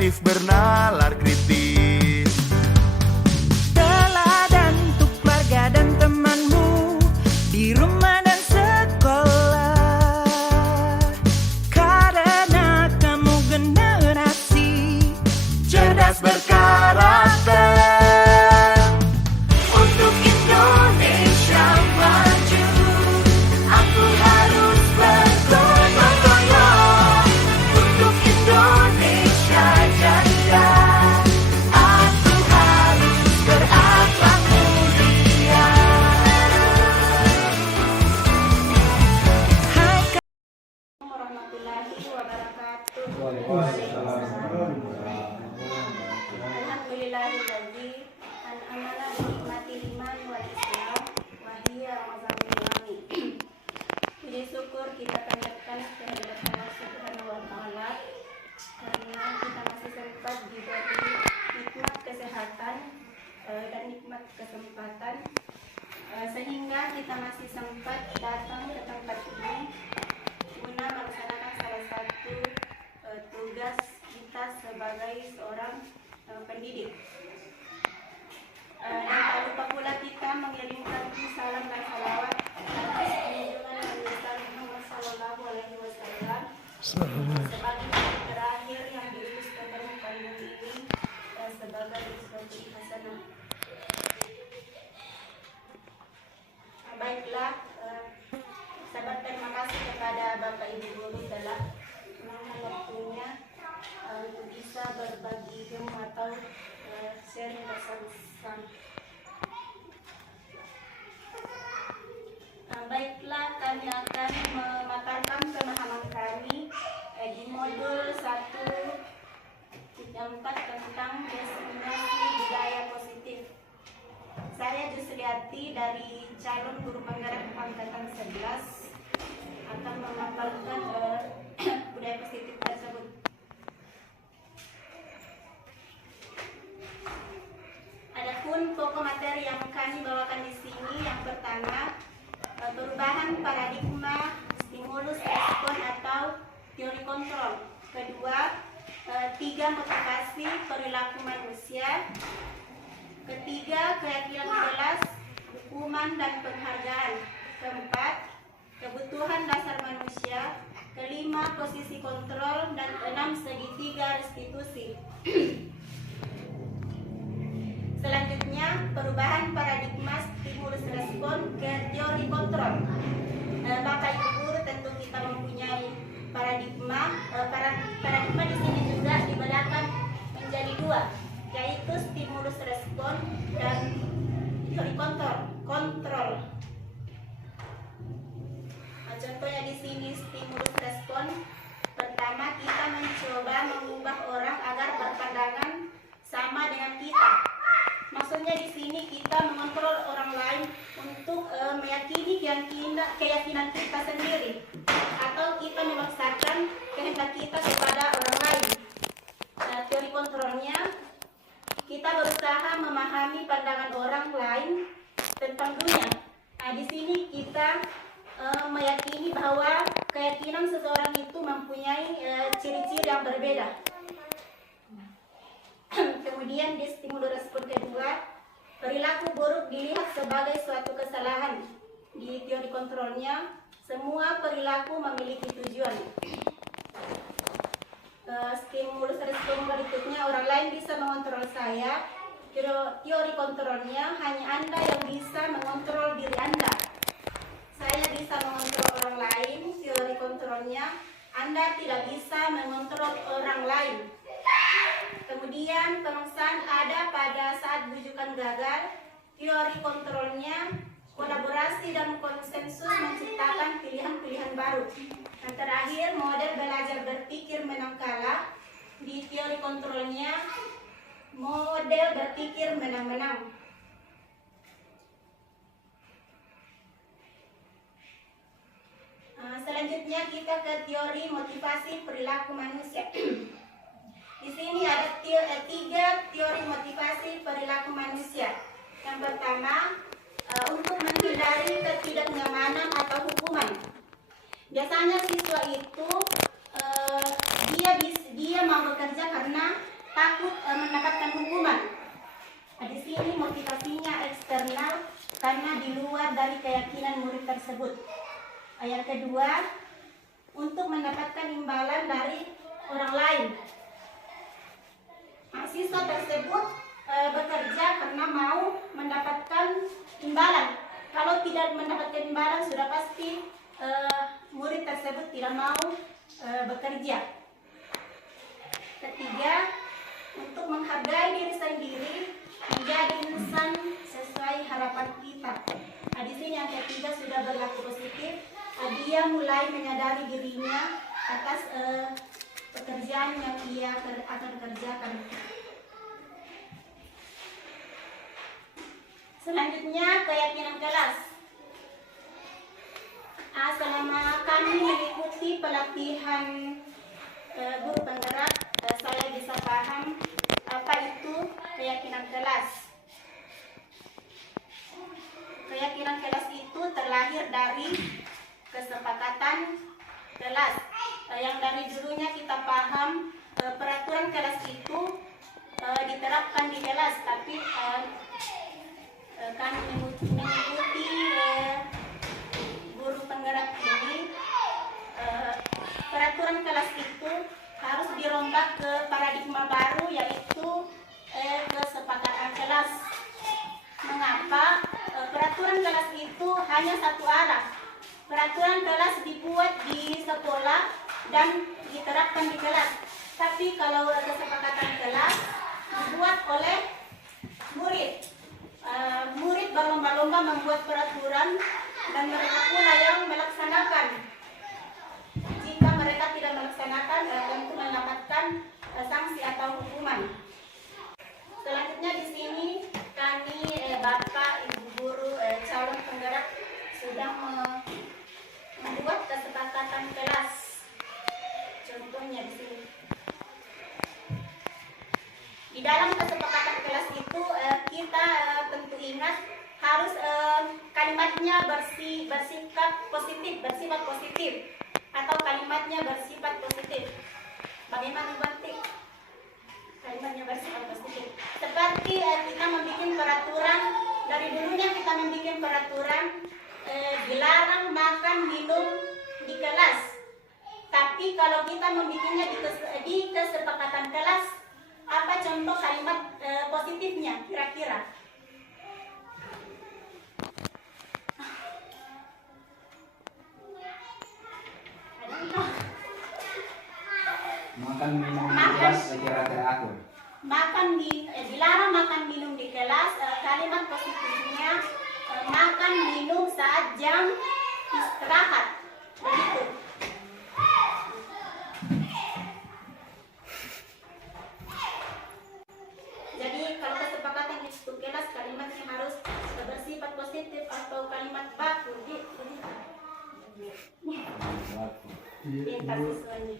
kreatif bernalar kritis. Teladan untuk keluarga dan temanmu di rumah dan sekolah, karena kamu generasi Cerdas berkarakter. Untuk Indonesia maju, aku harus bergotong-royong. Untuk Indonesia jaya, aku harus berakhlak mulia. Warahmatullahi wabarakatuh. Alhamdulillahilladzi an'amana bi nikmatil iman wal islam wa hiya Ramadanul amin. Puji syukur kita panjatkan kehadirat Allah Subhanahu wa taala karena kita masih sempat diberi nikmat kesehatan dan nikmat kesempatan sehingga kita masih sempat datang ke tempat ini guna melaksanakan salah satu tugas kita sebagai seorang pendidik. Dan tak lupa pula kita mengirimkan salam dan salawat atas junjungan Nabi besar Muhammad Sallallahu Alaihi Wasallam sebagai nabi terakhir yang diutus ke permukaan bumi ini sebagai uswatun hasanah. Baiklah, sahabat, terima kasih kepada Bapak Ibu Guru telah meluangkan waktunya untuk bisa berbagi ilmu atau sharing bersama-sama. Baiklah, kami akan memaparkan pemahaman kami di modul 1 yang 4 tentang diseminasi budaya positif. Saya Jusriati dari calon guru penggerak angkatan 11 akan memaparkan budaya positif tersebut. Adapun pokok materi yang kami bawakan di sini, yang pertama perubahan paradigma stimulus respon atau teori kontrol. Kedua, 3 motivasi perilaku manusia. Ketiga, keyakinan jelas, hukuman dan penghargaan. Keempat, kebutuhan dasar manusia. Kelima, posisi kontrol. Dan 6, segitiga restitusi. Selanjutnya, perubahan paradigma stimulus respon ke teori kontrol. Bapak Ibu Guru, tentu kita mempunyai paradigma. Paradigma di sini juga dibedakan menjadi 2, yaitu stimulus respon dan teori kontrol. Contohnya di sini stimulus respon. Pertama, kita mencoba mengubah orang agar berpandangan sama dengan kita. Maksudnya di sini kita mengontrol orang lain untuk meyakini keyakinan kita sendiri, atau kita memaksakan kehendak kita kepada orang lain. Teori kontrolnya, kita berusaha memahami pandangan orang lain tentang dunia. Di sini kita meyakini bahwa keyakinan seseorang itu mempunyai ciri-ciri yang berbeda. Kemudian di stimulus respon kedua, perilaku buruk dilihat sebagai suatu kesalahan. Di teori kontrolnya, semua perilaku memiliki tujuan. Stimulus respon berikutnya, orang lain bisa mengontrol saya. Teori kontrolnya, hanya Anda yang bisa mengontrol diri Anda. Saya bisa mengontrol orang lain. Teori kontrolnya, Anda tidak bisa mengontrol orang lain. Kemudian pemaksaan ada pada saat bujukan gagal. Teori kontrolnya, kolaborasi dan konsensus menciptakan pilihan-pilihan baru. Dan terakhir, model belajar berpikir menang kalah. Di teori kontrolnya, model berpikir menang-menang. Selanjutnya kita ke teori motivasi perilaku manusia. Di sini ada 3 teori motivasi perilaku manusia. Yang pertama, untuk menghindari ketidaknyamanan atau hukuman. Biasanya siswa itu dia mau bekerja karena tersebut. Yang kedua, untuk mendapatkan imbalan dari orang lain. Siswa tersebut bekerja karena mau mendapatkan imbalan. Kalau tidak mendapatkan imbalan, sudah pasti murid tersebut tidak mau bekerja. Ketiga, untuk menghargai diri sendiri, menjadi insan sesuai harapan kita. Di sini yang ketiga sudah berlaku positif. Dia mulai menyadari dirinya atas pekerjaan yang ia akan kerjakan. Selanjutnya, keyakinan kelas. Selama kami mengikuti pelatihan guru penggerak, saya bisa paham apa itu keyakinan kelas. Keyakinan kelas itu terlahir dari kesepakatan kelas. Yang dari dulunya kita paham peraturan kelas itu diterapkan di kelas, tapi kami mengikuti guru penggerak ini, peraturan kelas itu harus dirombak ke paradigma baru, yaitu kesepakatan kelas. Mengapa? Peraturan kelas itu hanya satu arah. Peraturan kelas dibuat di sekolah dan diterapkan di kelas. Tapi kalau kesepakatan kelas dibuat oleh murid. Murid berlomba-lomba membuat peraturan dan mereka pula yang melaksanakan. Jika mereka tidak melaksanakan, tentu mendapatkan sanksi atau hukuman. Selanjutnya di sini kami Bapak, Ibu guru, calon penggerak sudah membuat kesepakatan kelas. Contohnya di sini. Di dalam kesepakatan kelas itu kita tentu ingat harus kalimatnya bersifat positif atau kalimatnya bersifat positif. Bagaimana berarti kalimatnya bersifat positif? Seperti kita membuat peraturan, dari dulunya kita membuat peraturan dilarang makan minum di kelas. Tapi kalau kita membuatnya di kesepakatan kelas, apa contoh kalimat positifnya kira-kira? Makan minum di kelas secara teratur. Dilarang makan minum di kelas, kalimat positifnya makan minum saat jam istirahat. Begitu. Jadi kalau kesepakatan itu kelas, kalimatnya harus bersifat positif atau kalimat baku. Pintar siswanya.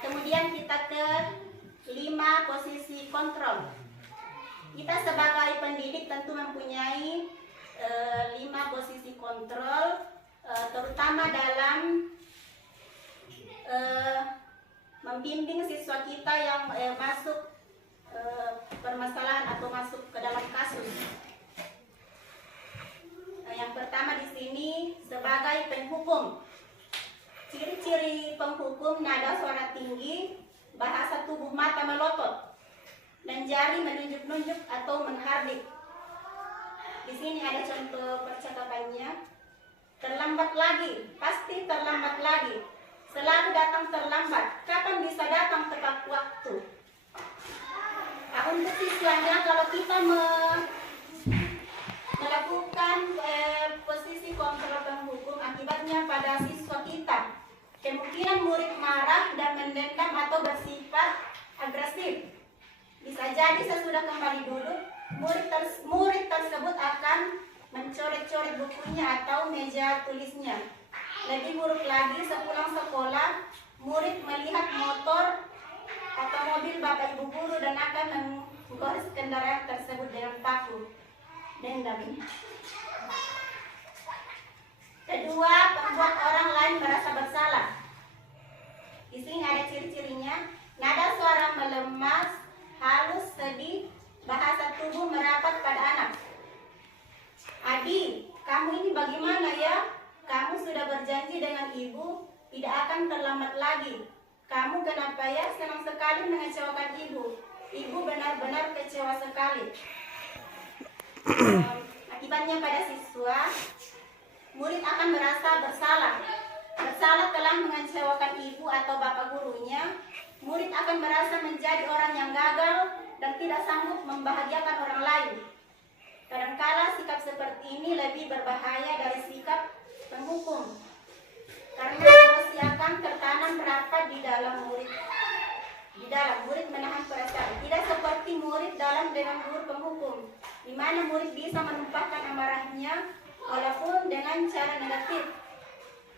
Kemudian kita ke 5 posisi kontrol. Kita sebagai pendidik tentu mempunyai 5 posisi kontrol, terutama dalam membimbing siswa kita yang masuk permasalahan atau masuk ke dalam kasus. Yang pertama di sini sebagai penghukum. Ciri-ciri penghukum: nada suara tinggi, bahasa tubuh mata melotot, dan jari menunjuk-nunjuk atau menghardik. Di sini ada contoh percakapannya. Terlambat lagi, pasti terlambat lagi. Selalu datang terlambat. Kapan bisa datang tepat waktu? Untuk siswanya, kalau kita melakukan posisi kontrol penghukum, akibatnya pada siswa kita kemungkinan murid marah dan mendendam atau bersifat agresif. Bisa jadi sesudah kembali duduk, murid tersebut akan mencoret-coret bukunya atau meja tulisnya. Lebih buruk lagi, sepulang sekolah, murid melihat motor atau mobil bapak ibu guru dan akan menggores kendaraan tersebut dengan paku. Dendam. Kedua, membuat orang lain merasa bersalah. Di sini ada ciri-cirinya: nada suara melemas, halus, sedih, bahasa tubuh merapat pada anak. bagaimana ya? Kamu sudah berjanji dengan ibu tidak akan terlambat lagi. Kamu kenapa ya senang sekali mengecewakan ibu? Ibu benar-benar kecewa sekali. Akibatnya pada siswa, murid akan merasa bersalah. Bersalah telah mengecewakan ibu atau bapak gurunya. Murid akan merasa menjadi orang yang gagal dan tidak sanggup membahagiakan orang lain. Kadangkala sikap seperti ini lebih berbahaya dari sikap penghukum, karena emosi akan tertanam rapat di dalam murid. Murid menahan perasaan. Tidak seperti murid dalam dengan guru penghukum, di mana murid bisa menumpahkan amarahnya walaupun dengan cara negatif.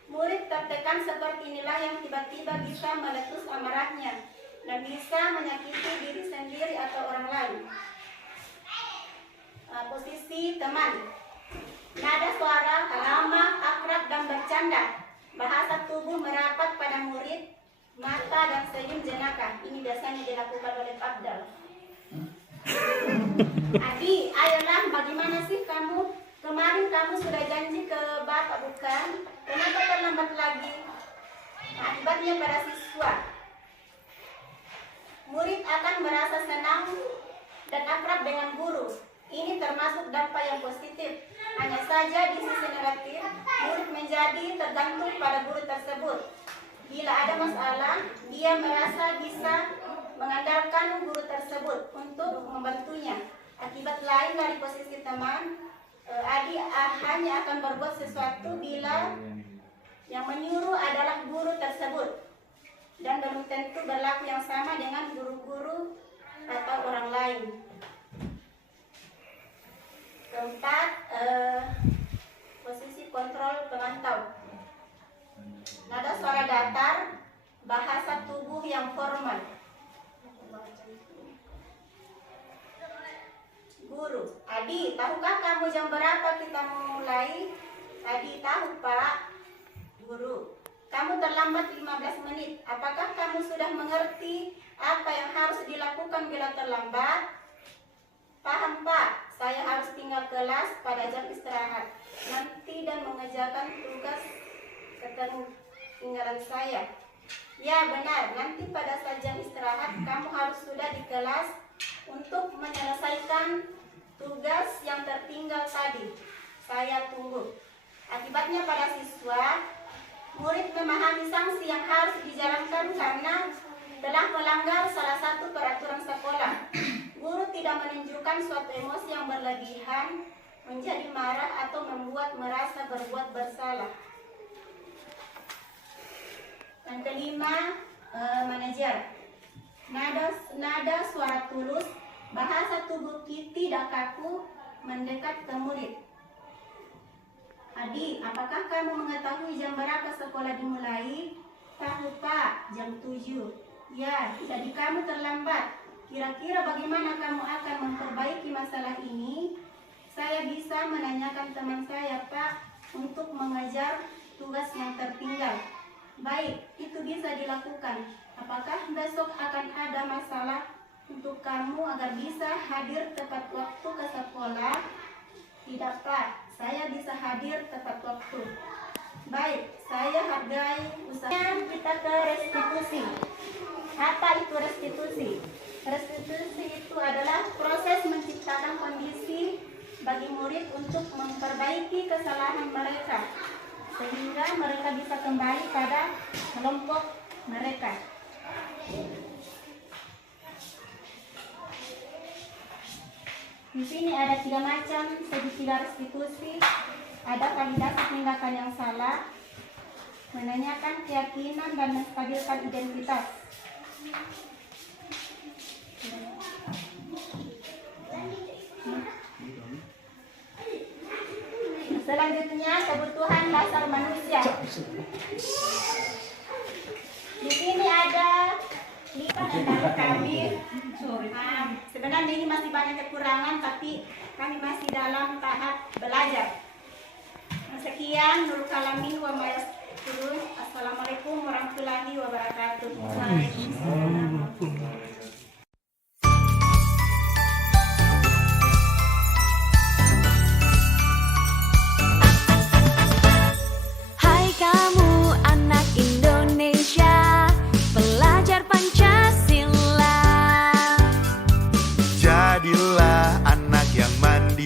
Murid tertekan seperti inilah yang tiba-tiba bisa meletus amarahnya dan bisa menyakiti diri sendiri atau orang lain. Posisi teman. Nada suara, lama, akrab, dan bercanda. Bahasa tubuh merapat pada murid, mata dan senyum jenaka. Ini biasanya dilakukan oleh Abdal. Adi, ayolah, bagaimana sih kamu? Kemarin kamu sudah janji ke bapak bukan? Kenapa terlambat lagi? Akibatnya pada siswa, murid akan merasa senang dan akrab dengan guru. Ini termasuk dampak yang positif. Hanya saja di sisi negatif, murid menjadi tergantung pada guru tersebut. Bila ada masalah, dia merasa bisa mengandalkan guru tersebut untuk membantunya. Akibat lain dari posisi teman, Adi hanya akan berbuat sesuatu bila yang menyuruh adalah guru tersebut, dan belum tentu berlaku yang sama dengan guru-guru atau orang lain. Keempat, posisi kontrol pemantau. Nada suara datar, bahasa tubuh yang formal. Guru, Adi, tahukah kamu jam berapa kita mulai? Adi, tahu Pak. Guru, kamu terlambat 15 menit. Apakah kamu sudah mengerti apa yang harus dilakukan bila terlambat? Paham Pak, saya harus tinggal kelas pada jam istirahat nanti dan mengerjakan tugas ketertinggalan saya. Ya benar, nanti pada saat jam istirahat kamu harus sudah di kelas untuk menyelesaikan tugas yang tertinggal tadi. Saya tunggu. Akibatnya pada siswa, murid memahami sanksi yang harus dijalankan karena telah melanggar salah satu peraturan sekolah. Guru tidak menunjukkan suatu emosi yang berlebihan, menjadi marah atau membuat merasa berbuat bersalah. Yang kelima, manajer. Nada suara tulus, bahasa tubuh tidak kaku, mendekat ke murid. Adi, apakah kamu mengetahui jam berapa sekolah dimulai? Tahu Pak, jam 7. Ya, jadi kamu terlambat. Kira-kira bagaimana kamu akan memperbaiki masalah ini? Saya bisa menanyakan teman saya Pak untuk mengajar tugas yang tertinggal. Baik, itu bisa dilakukan. Apakah besok akan ada masalah untuk kamu agar bisa hadir tepat waktu ke sekolah? Tidak Pak, saya bisa hadir tepat waktu. Baik, saya hargai usahanya. Kita ke restitusi. Apa itu restitusi? Restitusi itu adalah proses menciptakan kondisi bagi murid untuk memperbaiki kesalahan mereka, sehingga mereka bisa kembali pada kelompok mereka. Di sini ada 3 macam segitiga restitusi. Ada validasi tindakan yang salah, menanyakan keyakinan dan menstabilkan identitas. Selanjutnya, kebutuhan dasar manusia. Di sini ada 5 dari kami. Sebenarnya ini masih banyak kekurangan, tapi kami masih dalam tahap belajar. Sekian, Nurul Kalamin wa Mayasturun. Assalamualaikum warahmatullahi wabarakatuh. Waalaikumsalam.